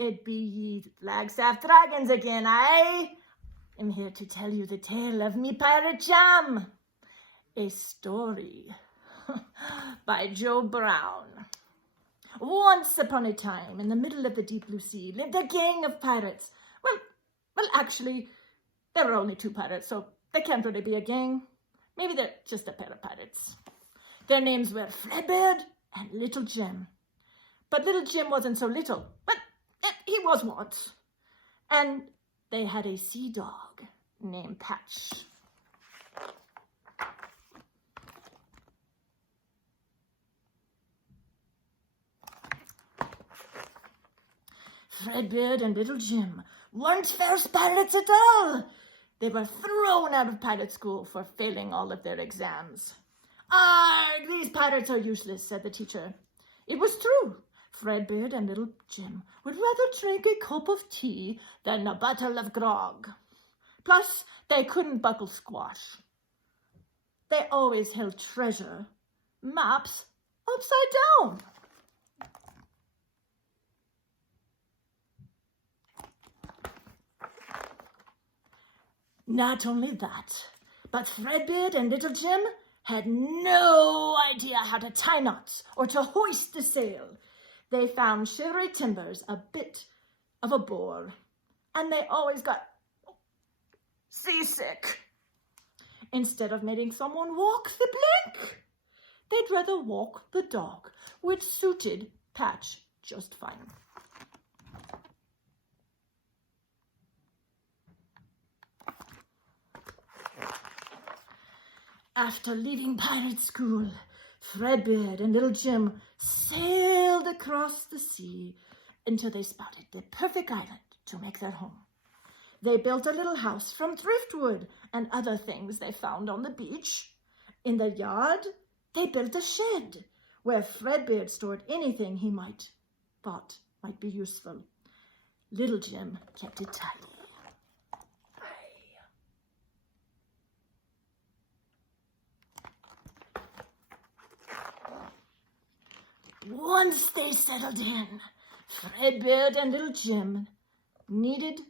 it be ye Flagstaff Dragons again, I'm here to tell you the tale of me pirate jam. A story by Joe Brown. Once upon a time, in the middle of the deep blue sea, lived a gang of pirates. Well, actually, there were only 2 pirates, so they can't really be a gang. Maybe they're just a pair of pirates. Their names were Fredbeard and Little Jim. But Little Jim wasn't so little, but he was once. And they had a sea dog named Patch. Fredbeard and Little Jim weren't first pirates at all. They were thrown out of pilot school for failing all of their exams. "Arg, these pirates are useless," said the teacher. It was true. Fredbeard and Little Jim would rather drink a cup of tea than a bottle of grog. Plus, they couldn't buckle squash. They always held treasure, maps, upside down. Not only that, but Fredbeard and Little Jim had no idea how to tie knots or to hoist the sail. They found shivery timbers a bit of a bore, and they always got seasick. Instead of making someone walk the plank, they'd rather walk the dog, which suited Patch just fine. After leaving pirate school, Fredbeard and Little Jim sailed across the sea until they spotted the perfect island to make their home. They built a little house from driftwood and other things they found on the beach. In the yard, they built a shed where Fredbeard stored anything he thought might be useful. Little Jim kept it tidy. Once they settled in, Fredbeard and Little Jim needed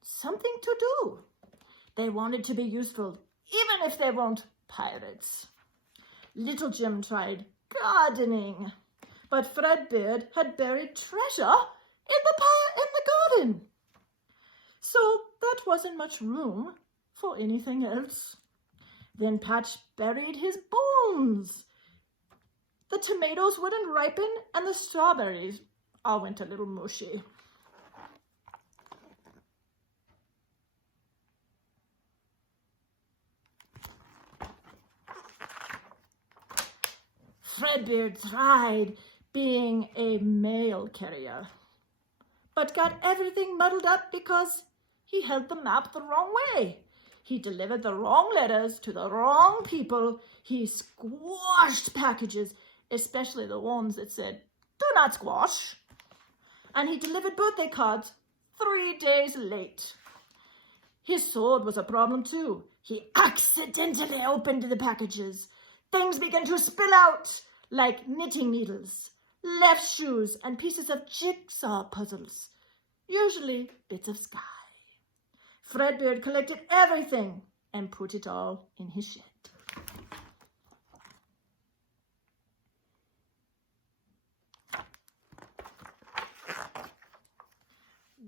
something to do. They wanted to be useful, even if they weren't pirates. Little Jim tried gardening, but Fredbeard had buried treasure in the garden. So that wasn't much room for anything else. Then Patch buried his bones. The tomatoes wouldn't ripen, and the strawberries all went a little mushy. Fredbeard tried being a mail carrier, but got everything muddled up because he held the map the wrong way. He delivered the wrong letters to the wrong people. He squashed packages, especially the ones that said, "Do not squash." And he delivered birthday cards 3 days late. His sword was a problem too. He accidentally opened the packages. Things began to spill out, like knitting needles, left shoes, and pieces of jigsaw puzzles, usually bits of sky. Fredbeard collected everything and put it all in his shed.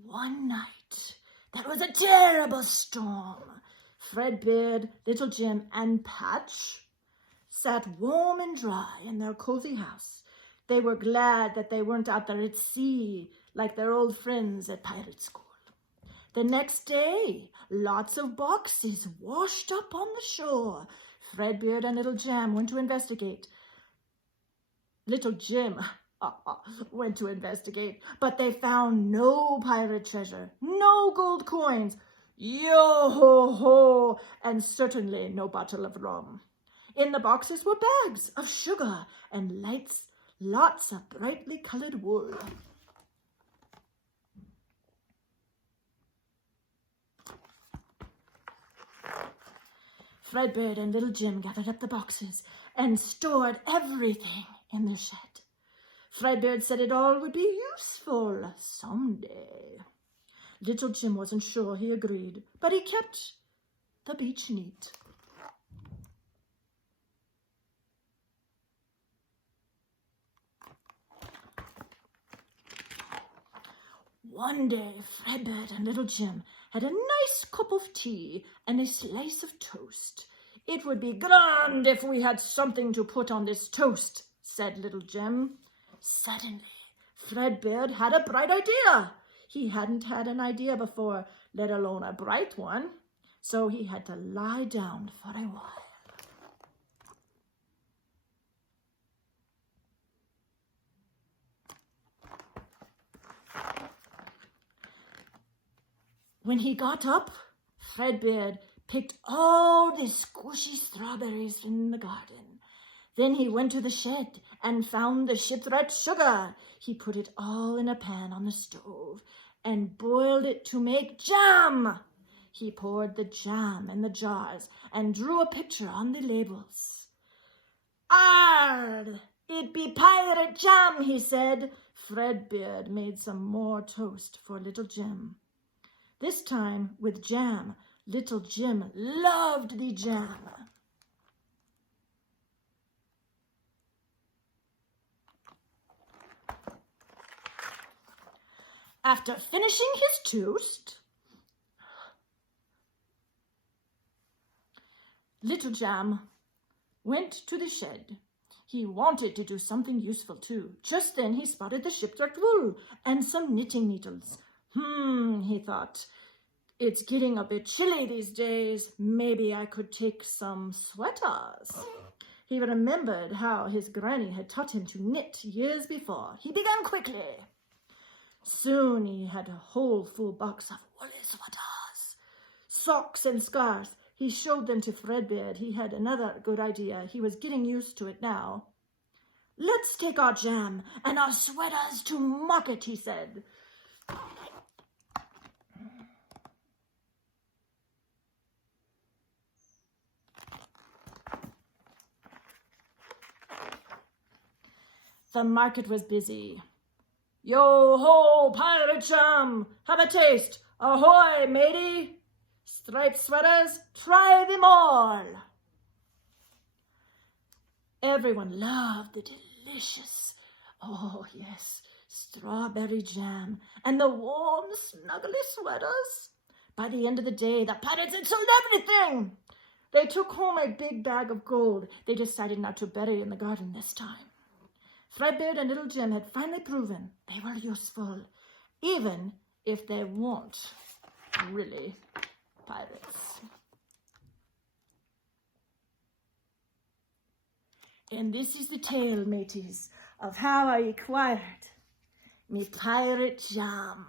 One night, there was a terrible storm. Fredbeard, Little Jim, and Patch sat warm and dry in their cozy house. They were glad that they weren't out there at sea like their old friends at pirate school. The next day, lots of boxes washed up on the shore. Fredbeard and Little Jim went to investigate. Little Jim went to investigate, but they found no pirate treasure, no gold coins, yo-ho-ho, and certainly no bottle of rum. In the boxes were bags of sugar and lots of brightly colored wool. Fredbeard and Little Jim gathered up the boxes and stored everything in their shed. Fredbeard said it all would be useful someday. Little Jim wasn't sure he agreed, but he kept the beach neat. One day, Fredbeard and Little Jim had a nice cup of tea and a slice of toast. "It would be grand if we had something to put on this toast," said Little Jim. Suddenly, Fredbeard had a bright idea. He hadn't had an idea before, let alone a bright one, so he had to lie down for a while. When he got up, Fredbeard picked all the squishy strawberries in the garden. Then he went to the shed and found the shipwrecked sugar. He put it all in a pan on the stove and boiled it to make jam. He poured the jam in the jars and drew a picture on the labels. "Arr, it be pirate jam," he said. Fredbeard made some more toast for Little Jim. This time with jam. Little Jim loved the jam. After finishing his toast, Little Jam went to the shed. He wanted to do something useful too. Just then he spotted the shipwrecked wool and some knitting needles. He thought, "It's getting a bit chilly these days. Maybe I could take some sweaters." He remembered how his granny had taught him to knit years before. He began quickly. Soon he had a whole full box of woolly sweaters, socks and scarves. He showed them to Fredbeard. He had another good idea. He was getting used to it now. "Let's take our jam and our sweaters to market," he said. The market was busy. "Yo-ho, pirate jam! Have a taste! Ahoy, matey! Striped sweaters, try them all!" Everyone loved the delicious, strawberry jam and the warm, snuggly sweaters. By the end of the day, the pirates had sold everything. They took home a big bag of gold. They decided not to bury it in the garden this time. Fredbeard and Little Jim had finally proven they were useful, even if they weren't really pirates. And this is the tale, mateys, of how I acquired me pirate jam.